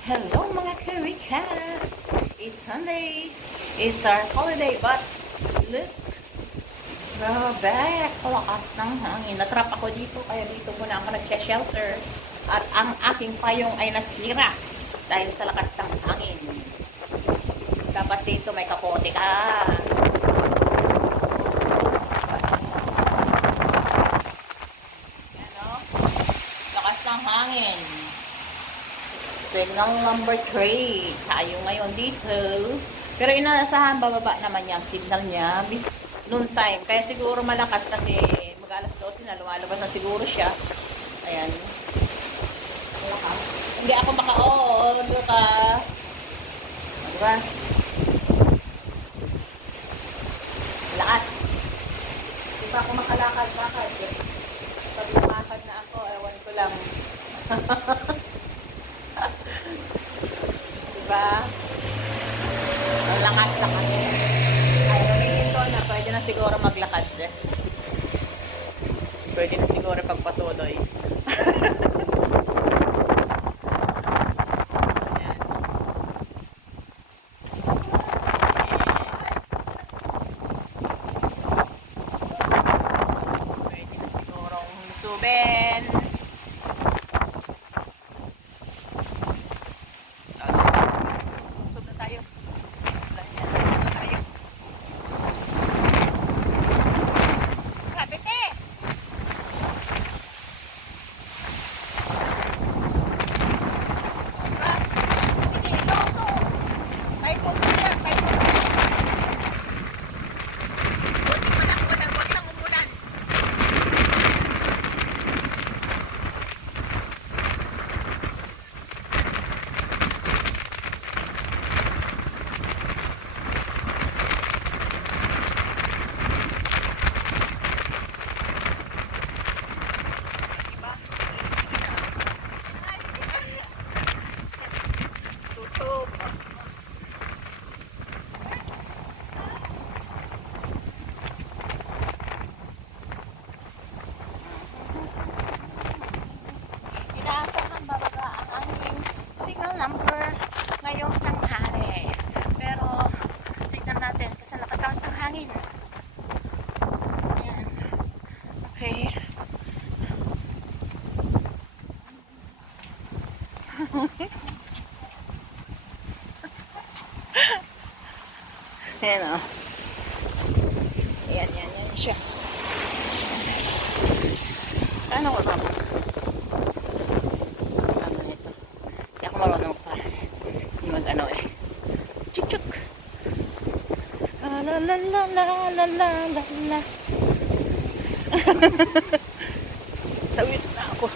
Hello mga Karika! It's Sunday. It's our holiday, but look, grabe, kalakas ng hangin. Natrap ako dito, kaya dito muna ako nag-shelter. At ang aking payong ay nasira dahil sa lakas ng hangin. Dapat dito may kapote ka. Ano? Lakas ng hangin. Signal number 3. Tayo ngayon dito. Pero inaasahan bababa naman yung signal niya noon time. Kaya siguro malakas kasi mag-alas 12 na lumalabas na siguro siya. Ayan. Malakas. Hindi ako maka-on. Diba? Diba? Lakas. Hindi pa ako makalakad-lakad. Pag lumakad na ako, ewan ko lang. Diba? Ang lakas-lakas. Ay, humihinto na. Pwede na siguro maglakad. Pwede na siguro pagpatuloy. Pwede na siguro humisubin. Inaasahan bababa ang aming signal number ngayong tanghali. Pero tignan natin kasi lakas-lakas ng hangin. Ayan. Okay. Ayan o. Ayan siya. Ano ko ba? Ano nito? Hindi ako marunong pa. Hindi mag-ano eh. Chuk-chuk. La la la la la la la la. Tawid na ako.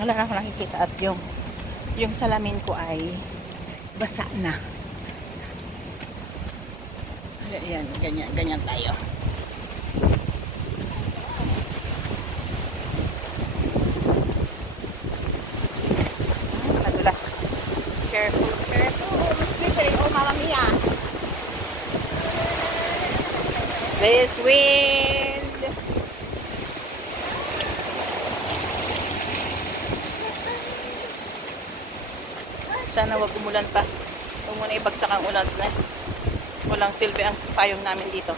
Wala na ako nakikita at yung salamin ko ay basa na. Ayan, ganyan tayo. Madulas. Careful. Slippery. Oh, Mamma Mia. This wind. Sana wag umulan pa. Huwag muna ibagsak ang ulan na. Walang silbi ang payong namin dito.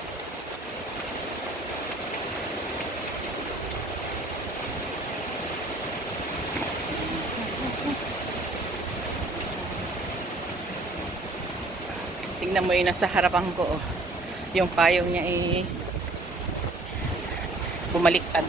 Tingnan mo yun nasa harapan ko. Oh. Yung payong niya ay bumaliktad.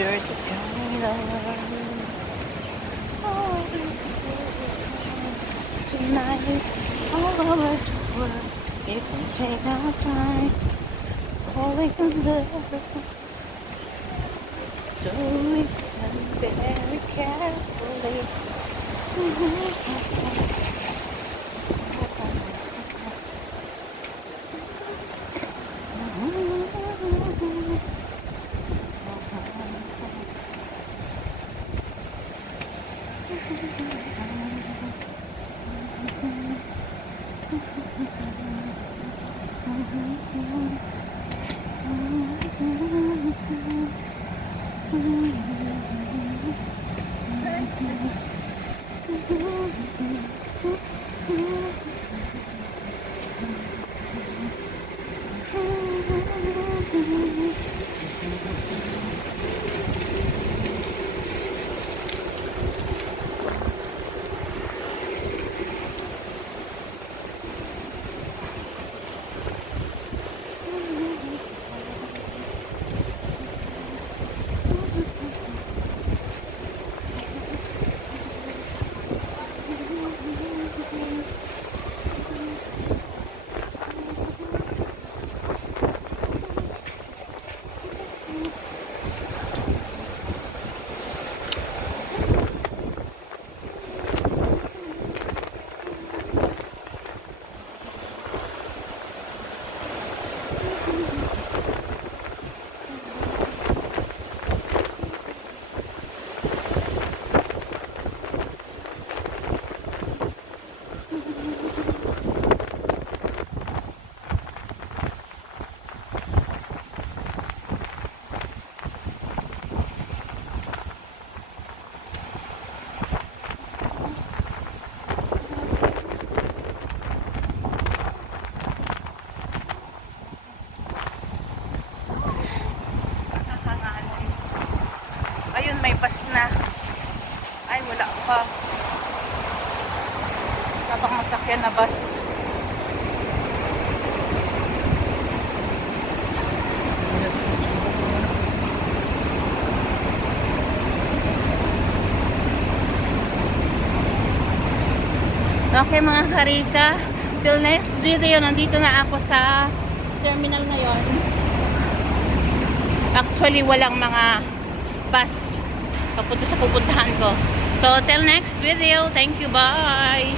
There's a kind of to night, all over the world. If we take our time, falling in love. So listen very carefully. Ayun, may bus na. Ay, wala pa. Wala pang masakyan na bus. Okay mga karika, till next video, nandito na ako sa terminal ngayon. Actually, walang mga bus papunta sa pupuntahan ko. So, till next video. Thank you. Bye!